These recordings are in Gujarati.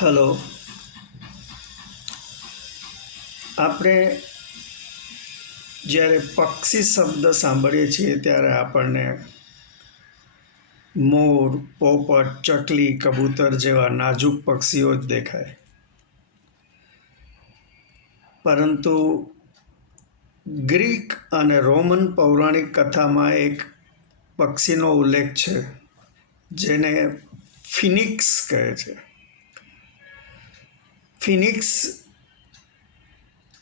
હલો. આપણે જ્યારે પક્ષી શબ્દ સાંભળીએ છીએ ત્યારે આપણને મોર, પોપટ, ચકલી, કબૂતર જેવા નાજુક પક્ષીઓ જ દેખાય. પરંતુ ગ્રીક અને રોમન પૌરાણિક કથામાં એક પક્ષીનો ઉલ્લેખ છે, જેને ફિનિક્સ કહે છે. ફિનિક્સ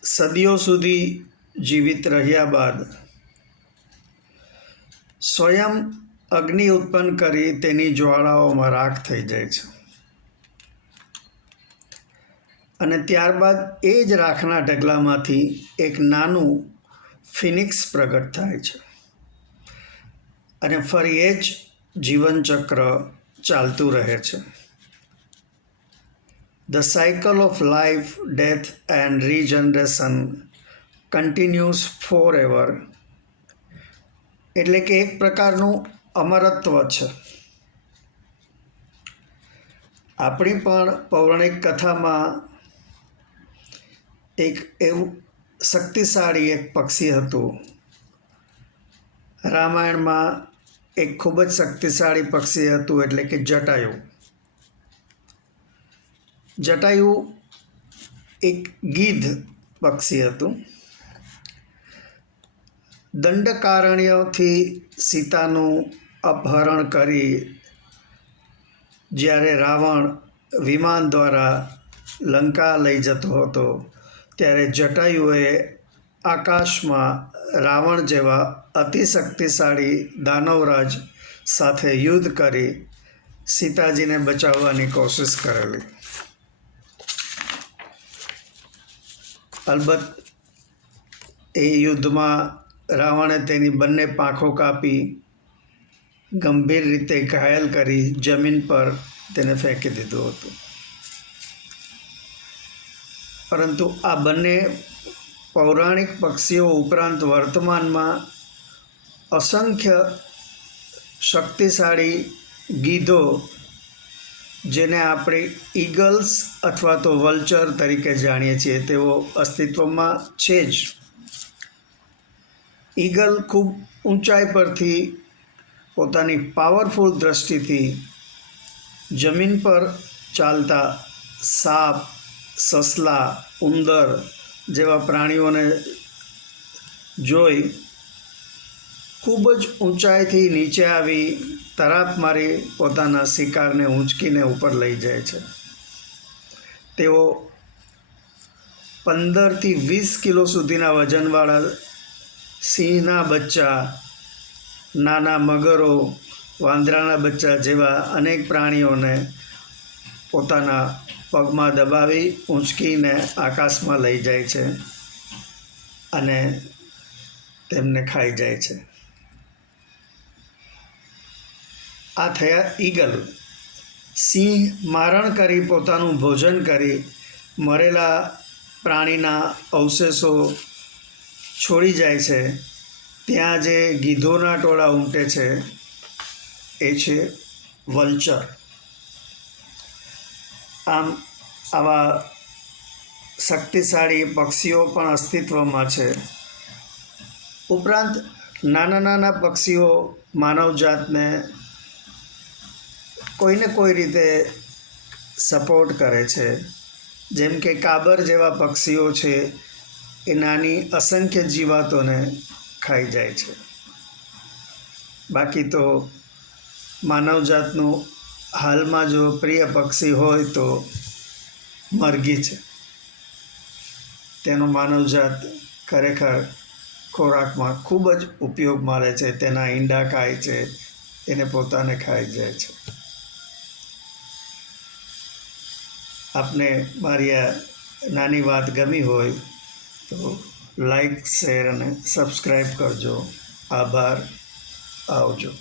સદીઓ સુધી જીવિત રહ્યા બાદ સ્વયં અગ્નિ ઉત્પન્ન કરી તેની જ્વાળાઓમાં રાખ થઈ જાય છે. અને ત્યારબાદ એ જ રાખના ઢગલામાંથી એક નાનું ફિનિક્સ પ્રગટ થાય છે. અને ફરી એ જ જીવનચક્ર ચાલતું રહે છે. The cycle of life, death, and regeneration continues forever. એટલે કે એક પ્રકારનું અમરત્વ છે. આપણી પણ પૌરાણિક કથામાં એક એવું શક્તિશાળી એક પક્ષી હતું. રામાયણમાં એક ખૂબ જ શક્તિશાળી પક્ષી હતું એટલે કે જટાયુ. જટાયુ એક ગીધ પક્ષી હતું. દંડકારણ્યથી સીતાનું અપહરણ કરી જ્યારે રાવણ વિમાન દ્વારા લંકા લઈ જતો હતો, ત્યારે જટાયુએ આકાશમાં રાવણ જેવા અતિશક્તિશાળી દાનવરાજ સાથે યુદ્ધ કરી સીતાજીને બચાવવાની કોશિશ કરેલી. અલબત્ત એ યુદ્ધમાં રાવણે તેની બંને પાંખો કાપી, ગંભીર રીતે ઘાયલ કરી જમીન પર તેને ફેંકી દીધું હતું. પરંતુ આ બંને પૌરાણિક પક્ષીઓ ઉપરાંત વર્તમાનમાં અસંખ્ય શક્તિશાળી ગીધો જેને આપણે ઈગલ્સ અથવા તો વલ્ચર તરીકે જાણીએ છીએ. તેઓ અસ્તિત્વમાં છે જ. ઈગલ ખૂબ ઊંચાઈ પરથી પોતાની પાવરફુલ દ્રષ્ટિથી જમીન પર ચાલતા સાપ, સસલા, ઉંદર જેવા પ્રાણીઓને જોઈ ખૂબ જ ઊંચાઈથી નીચે આવી તરાપ મારી પોતાના શિકારને ઊંચકીને ઉપર લઈ જાય છે. તેઓ પંદરથી વીસ કિલો સુધીના વજનવાળા સિંહના બચ્ચા, નાના મગરો, વાંદરાના બચ્ચા જેવા અનેક પ્રાણીઓને પોતાના પગમાં દબાવી ઊંચકીને આકાશમાં લઈ જાય છે અને તેમને ખાઈ જાય છે. આ થયા ઈગલ. સિંહ મારણ કરી પોતાનું ભોજન કરી મરેલા પ્રાણીના અવશેષો છોડી જાય છે. ત્યાં જે ગીધોના ટોળા ઉમટે છે, એ છે વલ્ચર. આમ આવા શક્તિશાળી પક્ષીઓ પણ અસ્તિત્વમાં છે. ઉપરાંત નાના નાના પક્ષીઓ માનવજાતને કોઈને કોઈ રીતે સપોર્ટ કરે છે? જેમ કે કાબર જેવા પક્ષીઓ છે, એ નાની અસંખ્ય જીવાતોને ખાઈ જાય છે. બાકી તો માનવજાતનું હાલમાં જો પ્રિય પક્ષી હોય તો મરઘી છે. તેનો માનવજાત ખરેખર ખોરાકમાં ખૂબ જ ઉપયોગમાં લે છે. તેના ઈંડા ખાય છે એને પોતાને ખાઈ જાય છે. આપને મારી આ નાની વાત ગમી હોય તો લાઈક, શેર અને સબસ્ક્રાઈબ કરજો. આભાર. આવજો.